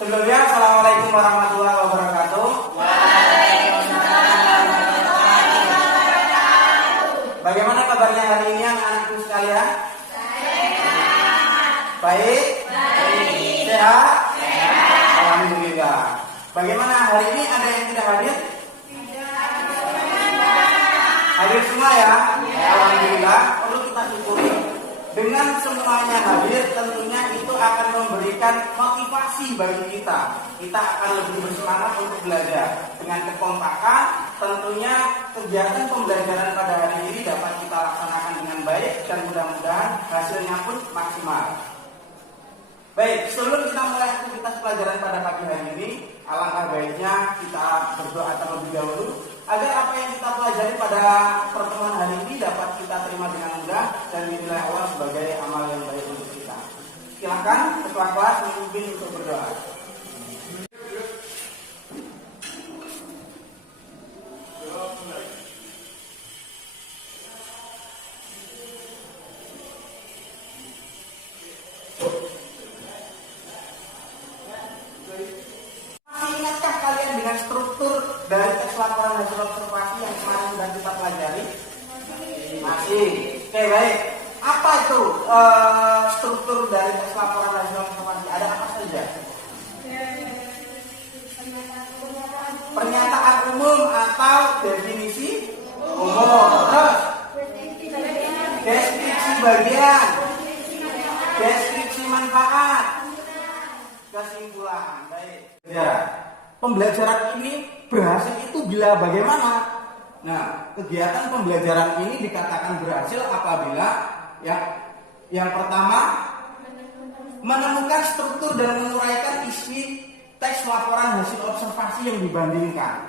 Sebelumnya, Assalamualaikum warahmatullahi wabarakatuh. Bagaimana kabarnya hari ini anak-anakku sekalian? Baik? Sehat? Alhamdulillah. Bagaimana hari ini, ada yang tidak hadir? Hadir semua ya? Alhamdulillah. Perlu kita syukuri. Dengan semuanya hadir, tentunya itu akan memberikan motivasi bagi kita. Kita akan lebih bersemangat untuk belajar. Dengan kekompakan, tentunya kegiatan pembelajaran pada hari ini dapat kita laksanakan dengan baik dan mudah-mudahan hasilnya pun maksimal. Baik, sebelum kita mulai aktivitas pelajaran pada pagi hari ini, alangkah baiknya kita berdoa terlebih dahulu agar apa yang kita pelajari pada pertemuan hari ini dapat kita terima dengan mudah dan dinilai Allah sebagai amal yang baik untuk kita. Silakan ketua kelas memimpin untuk berdoa. Dari teks laporan hasil observasi yang kemarin sudah kita pelajari? Masih. Oke, baik. Apa itu struktur dari teks laporan hasil observasi? Ada apa saja? Pernyataan umum atau definisi umum. Terus deskripsi bagian, deskripsi manfaat, kesimpulan. Baik. Ya. Pembelajaran ini berhasil itu bila bagaimana? Nah, kegiatan pembelajaran ini dikatakan berhasil apabila yang pertama menemukan struktur dan menguraikan isi teks laporan hasil observasi yang dibandingkan.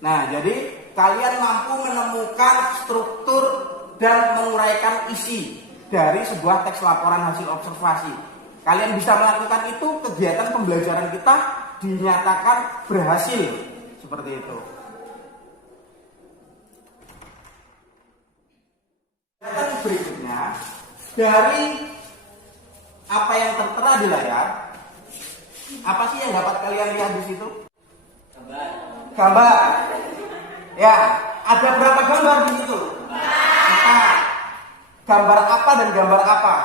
Nah, jadi kalian mampu menemukan struktur dan menguraikan isi dari sebuah teks laporan hasil observasi. Kalian bisa melakukan itu, kegiatan pembelajaran kita dinyatakan berhasil seperti itu. Kegiatan berikutnya dari apa yang tertera di layar, apa sih yang dapat kalian lihat di situ? Gambar. Ya, ada berapa gambar di situ? 4. Gambar apa dan gambar apa?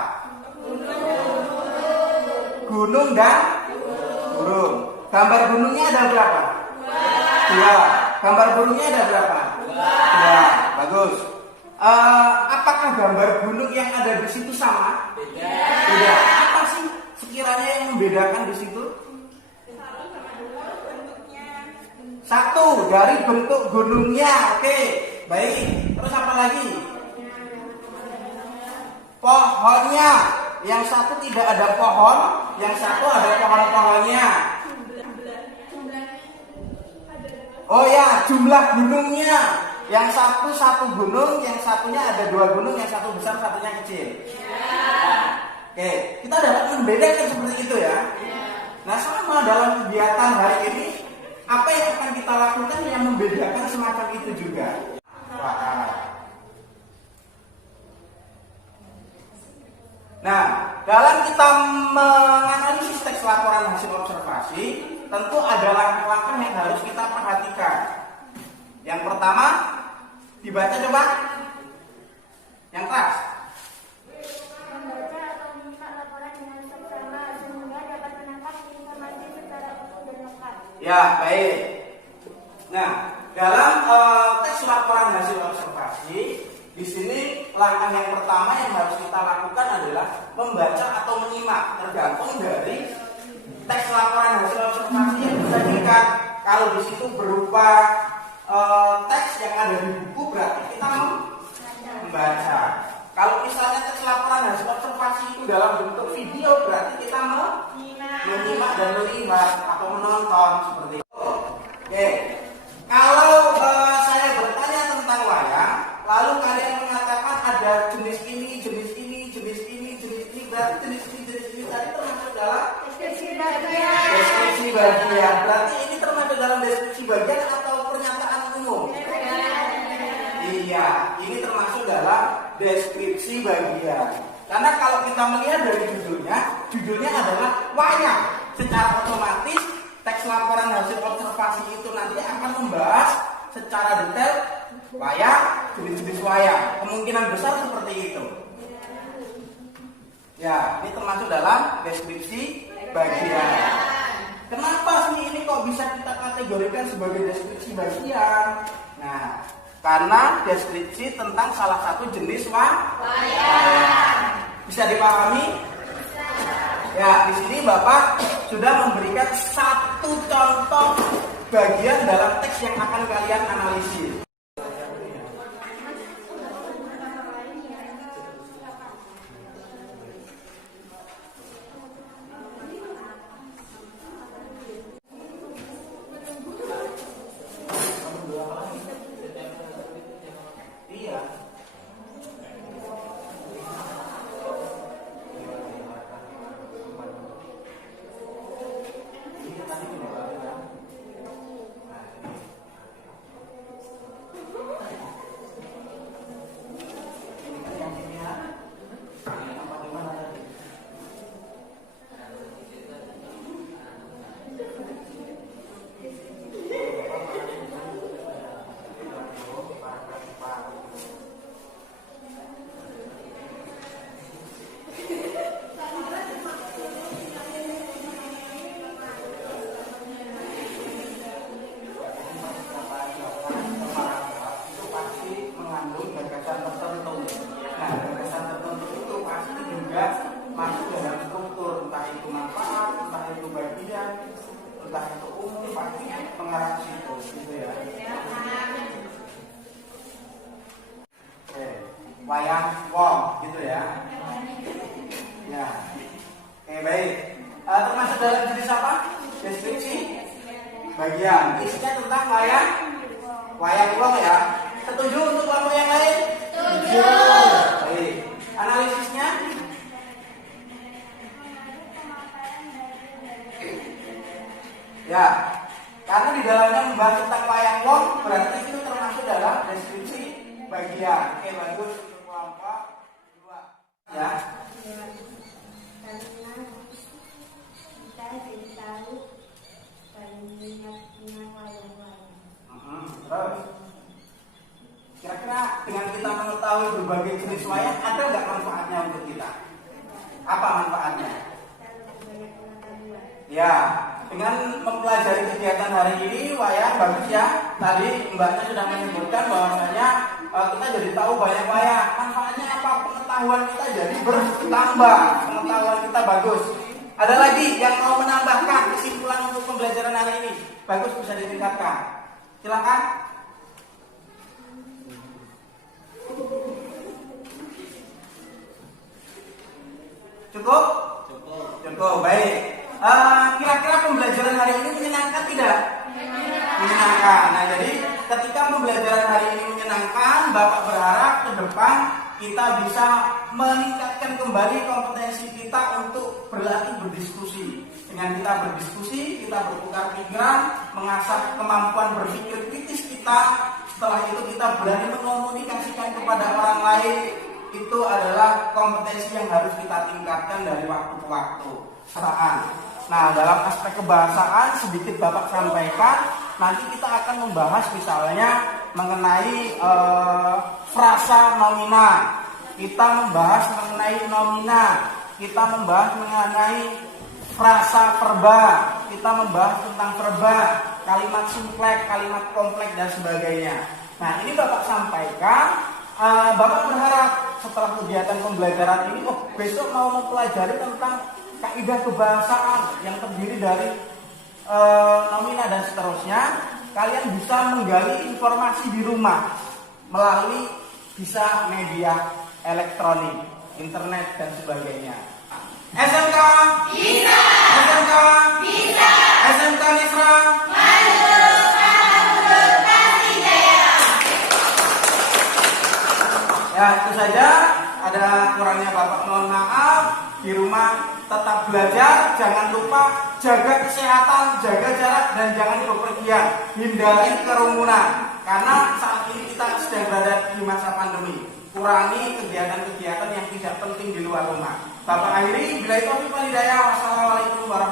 Gunung dan burung. Gambar gunungnya ada berapa? 2. Gambar burungnya ada berapa? 2. Bagus. Apakah gambar gunung yang ada di situ sama? Beda. Apa sih sekiranya yang membedakan di situ? Satu, dari bentuk gunungnya. Oke, baik. Terus apa lagi? Pohonnya. Yang satu tidak ada pohon, yang satu ada pohon-pohonnya. Oh ya, jumlah gunungnya. Yang satu gunung, yang satunya ada 2 gunung, yang satu besar, satunya kecil. Oke, kita dapat membedakan seperti itu ya. Nah, sama dalam kegiatan hari ini, apa yang akan kita lakukan yang membedakan semacam itu juga. Nah, dalam kita menganalisis teks laporan hasil observasi, tentu ada langkah-langkah yang harus kita perhatikan. Yang pertama, dibaca coba. Yang keras. Membaca atau menyimak laporan dengan seksama sehingga dapat menangkap informasi secara utuh dan lengkap. Ya, baik. Nah, dalam teks laporan hasil observasi, di sini langkah yang pertama yang harus kita lakukan adalah membaca atau menyimak, tergantung dari teks laporan hasil observasi yang disajikan. Kalau di situ berupa teks yang ada di buku, berarti kita membaca. Kalau misalnya teks laporan hasil observasi itu dalam bentuk video, berarti kita menyimak dan melihat atau menonton seperti itu. Oke. Kalau saya bertanya tentang wayang, lalu kalian mengatakan ada jenis ini, jenis ini, jenis ini, jenis ini, berarti jenis ini tadi termasuk dalam deskripsi bagian. Berarti ini termasuk dalam deskripsi bagian atau pernyataan umum? Iya, ini termasuk dalam deskripsi bagian. Karena kalau kita melihat dari judulnya adalah wayang. Secara otomatis laporan hasil observasi itu nanti akan membahas secara detail wayang, jenis-jenis wayang. Kemungkinan besar seperti itu. Ya, ini termasuk dalam deskripsi bagian. Kenapa sih ini kok bisa kita kategorikan sebagai deskripsi bagian? Nah, karena deskripsi tentang salah satu jenis wayang. Bisa dipahami? Ya, di sini Bapak sudah memberikan satu contoh bagian dalam teks yang akan kalian analisis. Masuk dalam struktur, entah itu manfaat, entah itu bagian, entah itu umum, pasti mengarah ke situ, gitu ya. Oke, wayang wong, gitu ya. Ya, oke baik. Termasuk dalam jenis apa? Deskripsi bagian. Isinya tentang wayang wong ya. Setuju untuk kelompok yang lain? Setuju. Baik. Analisisnya? Ya, karena di dalamnya membahas tentang wayang wong, berarti itu termasuk dalam deskripsi bagian. Oke, bagus. Untuk kelompok 2. Ya. Karena kita jadi tahu banyak wayang-wayang. Terus, kira-kira dengan kita mengetahui berbagai jenis wayang, ada nggak manfaatnya untuk kita? Apa manfaatnya? Ya, dengan mempelajari kegiatan hari ini wayang bagus ya. Tadi mbaknya sudah menyebutkan bahwasanya kita jadi tahu banyak wayang. Manfaatnya apa? Pengetahuan kita jadi bertambah. Pengetahuan kita bagus. Ada lagi yang mau menambahkan kesimpulan untuk pembelajaran hari ini? Bagus, bisa ditingkatkan. Silakan. Cukup? Cukup, baik. Kira-kira pembelajaran hari ini menyenangkan tidak? Menyenangkan. Nah, jadi ketika pembelajaran hari ini menyenangkan, Bapak berharap ke depan kita bisa meningkatkan kembali kompetensi kita untuk berlatih berdiskusi. Dengan kita berdiskusi, kita bertukar pikiran, mengasah kemampuan berpikir kritis kita. Setelah itu kita berani mengkomunikasikan kepada orang lain. Itu adalah kompetensi yang harus kita tingkatkan dari waktu ke waktu. Nah, dalam aspek kebahasaan sedikit Bapak sampaikan. Nanti kita akan membahas misalnya mengenai frasa nomina. Kita membahas mengenai nomina. Kita membahas mengenai frasa verba. Kita membahas tentang verba, kalimat simpleks, kalimat kompleks dan sebagainya. Nah, ini Bapak sampaikan. Bapak berharap setelah kegiatan pembelajaran ini, besok mau mempelajari tentang kaidah kebahasaan yang terdiri dari nomina dan seterusnya. Kalian bisa menggali informasi di rumah melalui bisa media elektronik, internet dan sebagainya. SMK bisa. SMK bisa. SMK Nisra maju. Ya, itu saja. Ada kurangnya Bapak mohon maaf. Di rumah tetap belajar, jangan lupa jaga kesehatan, jaga jarak, dan jangan bepergian. Hindari kerumunan, karena saat ini kita sedang berada di masa pandemi. Kurangi kegiatan-kegiatan yang tidak penting di luar rumah. Bapak akhiri, bila itu walhidayah. Wassalamualaikum warahmatullahi wabarakatuh.